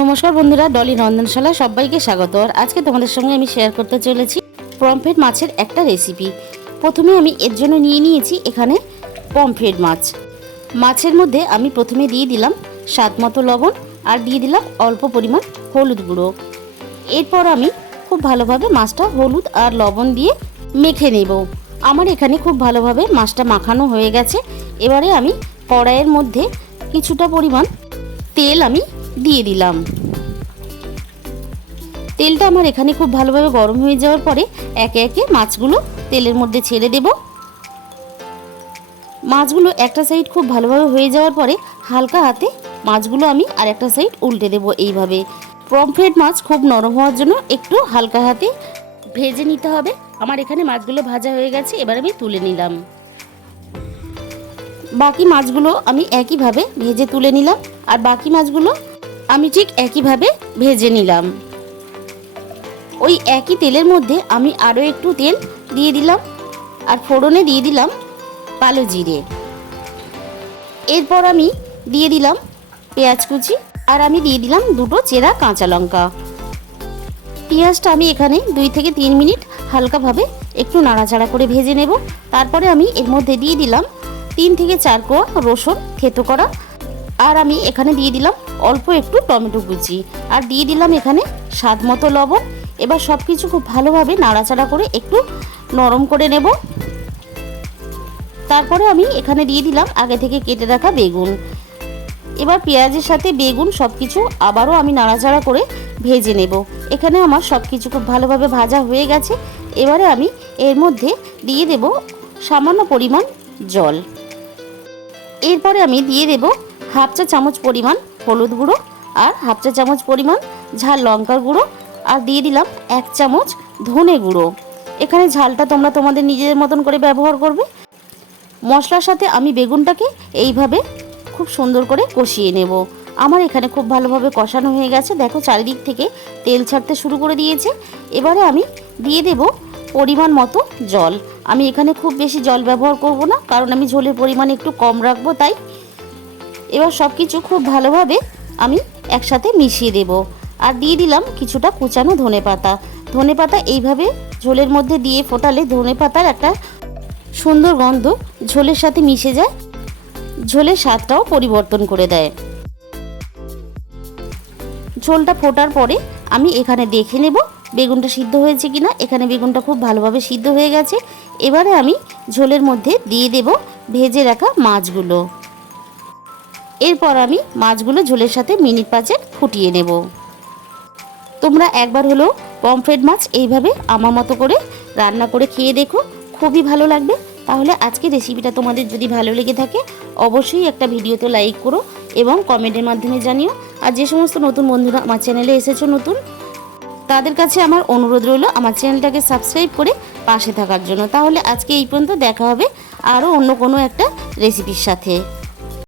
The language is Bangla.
নমস্কার বন্ধুরা, ডলি রন্ধনশালা সবাইকে স্বাগত। আর আজকে তোমাদের সঙ্গে আমি শেয়ার করতে চলেছি পমফ্রেট মাছের একটা রেসিপি। প্রথমে আমি এর জন্য নিয়ে নিয়েছি এখানে পমফ্রেট মাছ। মাছের মধ্যে আমি প্রথমে দিয়ে দিলাম স্বাদ মতো লবণ আর দিয়ে দিলাম অল্প পরিমাণ হলুদ গুঁড়ো। এরপর আমি খুব ভালোভাবে মাছটা হলুদ আর লবণ দিয়ে মেখে নেব। আমার এখানে খুব ভালোভাবে মাছটা মাখানো হয়ে গেছে। এবারে আমি কড়াইয়ের মধ্যে কিছুটা পরিমাণ তেল আমি দিয়ে দিলাম। তেলটা আমার এখানে খুব ভালোভাবে গরম হয়ে যাওয়ার পরে একে একে মাছগুলো তেলের মধ্যে ছেড়ে দেব। মাছগুলো একটা সাইড খুব ভালোভাবে হয়ে যাওয়ার পরে হালকা হাতে মাছগুলো আমি আর একটা সাইড উল্টে দেব। এইভাবে পমফ্রেট মাছ খুব নরম হওয়ার জন্য একটু হালকা হাতে ভেজে নিতে হবে। আমার এখানে মাছগুলো ভাজা হয়ে গেছে, এবার আমি তুলে নিলাম। বাকি মাছগুলো আমি একইভাবে ভেজে তুলে নিলাম আর বাকি মাছগুলো আমি ঠিক একইভাবে ভেজে নিলাম। ওই একই তেলের মধ্যে আমি আরও একটু তেল দিয়ে দিলাম আর ফোড়নে দিয়ে দিলাম কালো জিরে। এরপর আমি দিয়ে দিলাম পেঁয়াজ কুচি আর আমি দিয়ে দিলাম দুটো চেরা কাঁচা লঙ্কা। পেঁয়াজটা আমি এখানে 2 থেকে 3 মিনিট হালকাভাবে একটু নাড়াচাড়া করে ভেজে নেব। তারপরে আমি এর মধ্যে দিয়ে দিলাম 3 থেকে 4 কোয়া রসুন থেতো করা আর আমি এখানে দিয়ে দিলাম অল্প একটু টমেটো কুচি আর দিয়ে দিলাম এখানে স্বাদ মতো লবণ। এবার সব কিছু খুব ভালোভাবে নাড়াচাড়া করে একটু নরম করে নেব। তারপরে আমি এখানে দিয়ে দিলাম আগে থেকে কেটে রাখা বেগুন। এবার পেঁয়াজের সাথে বেগুন সব কিছু আবারও আমি নাড়াচাড়া করে ভেজে নেব। এখানে আমার সব কিছু খুব ভালোভাবে ভাজা হয়ে গেছে। এবারে আমি এর মধ্যে দিয়ে দেব সামান্য পরিমাণ জল। এরপরে আমি দিয়ে দেব হাফ চা চামচ পরিমাণ হলুদ গুঁড়ো আর হাফ চা চামচ পরিমাণ ঝাল লঙ্কার গুঁড়ো আর দিয়ে দিলাম 1 চামচ ধনে গুঁড়ো। এখানে ঝালটা তোমরা তোমাদের নিজেদের মতন করে ব্যবহার করবে। মশলার সাথে আমি বেগুনটাকে এইভাবে খুব সুন্দর করে কষিয়ে নেব। আমার এখানে খুব ভালোভাবে কষানো হয়ে গেছে। দেখো চারিদিক থেকে তেল ছাড়তে শুরু করে দিয়েছে। এবারে আমি দিয়ে দেব পরিমাণ মতো জল। আমি এখানে খুব বেশি জল ব্যবহার করব না, কারণ আমি ঝোলের পরিমাণ একটু কম রাখবো তাই। এবার সব কিছু খুব ভালোভাবে আমি একসাথে মিশিয়ে দেব আর দিয়ে দিলাম কিছুটা কুচানো ধনেপাতা। ধনেপাতা এইভাবে ঝোলের মধ্যে দিয়ে ফোটালে ধনেপাতার একটা সুন্দর গন্ধ ঝোলের সাথে মিশে যায়, ঝোলের স্বাদটাও পরিবর্তন করে দেয়। ঝোলটা ফোটার পরে আমি এখানে দেখে নেব বেগুনটা সিদ্ধ হয়েছে কিনা। এখানে বেগুনটা খুব ভালোভাবে সিদ্ধ হয়ে গেছে। এবারে আমি ঝোলের মধ্যে দিয়ে দেব ভেজে রাখা মাছগুলো। এরপর আমি মাছগুলো ঝোলের সাথে মিনিট 5 ফুটিয়ে নেব। তোমরা একবার হলেও পমফ্রেট মাছ এইভাবে আমার মতো করে রান্না করে খেয়ে দেখো, খুবই ভালো লাগবে। তাহলে আজকের রেসিপিটা তোমাদের যদি ভালো লেগে থাকে অবশ্যই একটা ভিডিওতে লাইক করো এবং কমেন্টের মাধ্যমে জানিও। আর যে সমস্ত নতুন বন্ধুরা আমার চ্যানেলে এসেছো নতুন, তাদের কাছে আমার অনুরোধ রইল আমার চ্যানেলটাকে সাবস্ক্রাইব করে পাশে থাকার জন্য। তাহলে আজকে এই পর্যন্ত, দেখা হবে আরও অন্য কোনো একটা রেসিপির সাথে।